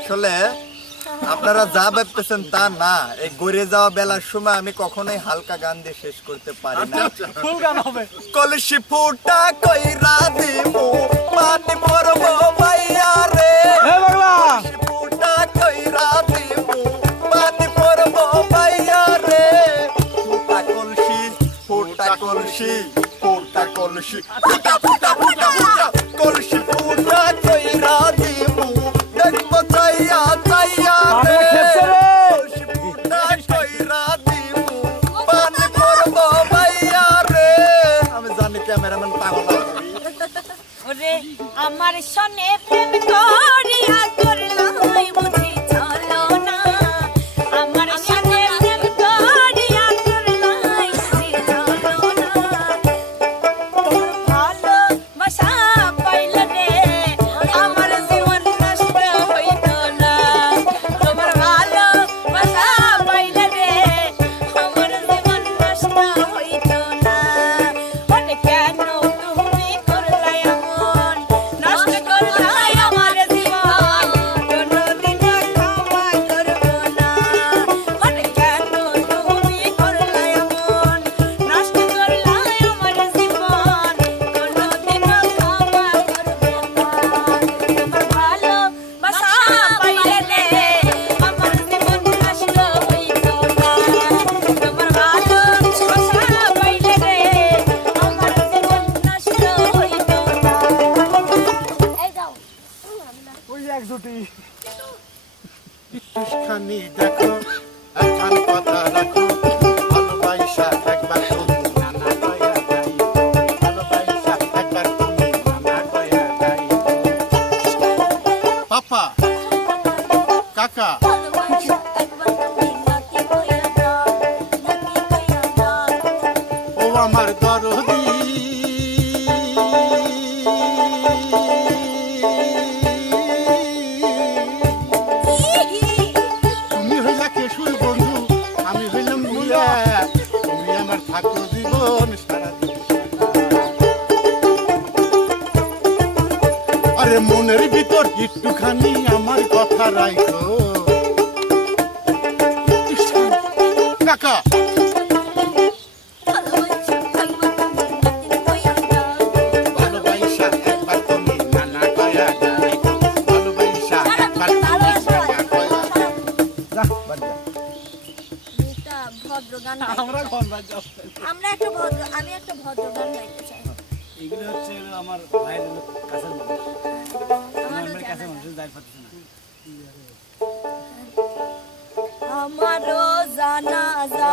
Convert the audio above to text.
আসলে আপনারা যা ভাবতেছেন তা না, এই গড়ে যাওয়া বেলার সময় আমি কখনোই হালকা গান দিয়ে শেষ করতে পারি না। ফুল গান হবে। কলসি ফুটা কইরা দিব পানি পড়ব মাইয়া রে, কলসি ফুটা কইরা দিব পানি পড়ব মাইয়া রে, ফুটা কলসি ফুটা কলসি ফুটা কলসি ফুটা ফুটা ফুটা ফুটা কলসি ফুটা কইরা দিব দেখব চাইয়া চাইয়া রে, কলসি ফুটা কইরা দিব পানি পড়ব মাইয়া রে। আমি জানি ক্যামেরাম্যান পাগল ওরে আমার সনে প্রেম করিয়া করলাই বুঝি চলো না, আমার সনে প্রেম করিয়া করলাই বুঝি চলো না, ভালো বাসা পাইলে রে আমার জীবন নষ্ট হইত না, তোমার ভালো বাসা পাইলে রে আমার জীবন নষ্ট হইত না, মানে কেন তুমি করলাই এমন, নষ্ট করলাই আমার জীবন, কোনদিন ক্ষমা করব না, মানে কেন তুমি করলাই এমন, নষ্ট করলাই আমার জীবন, কোনদিন ক্ষমা করব না, তোমার ভালো বাসা পাইলে রে আমার জীবন নষ্ট হইত না, তোমার ভালো বাসা পাইলে রে আমার জীবন নষ্ট হইত না। এই দাও ওই একজুটি একটুখানি দেখো একখান কথা রাখো, ভালোবাসা একবার তুমি নানা কয়া যাই, ভালোবাসা একবার তুমি নানা কয়া যাই। পাপা কাকা ভালোবাসা একবার তুমি নাকি কইয়া দাও, নাকি কইয়া দাও, ও আমার দরদি, তুমি হইলা কেশুর বন্ধু, আমি হইলাম বুয়া, তুমি আমার থাকো জীবন সারাদিন। আরে মনের ভিতর একটুখানি আমার কথা রাখো কাকা, ভালোবাসা একবার তুমি নাকি কইয়া দাও, ভালোবাসা একবার তুমি নানা কয়া যাই, ভালোবাসা একবার তুমি নানা কয়া যাই। যা বাদ যা। একটা ভদ্র গান গাইতে আমরা চাই। ঘন বাজা। আমরা একটা ভদ্র, আমি একটা ভদ্র গান গাইতে চাই। এগুলো হচ্ছে আমার ভাইয়ের কাছের মানুষ। আমারও আমার কাছের জানা মানুষ যাই পাচ্ছে না। আমারও জানাজা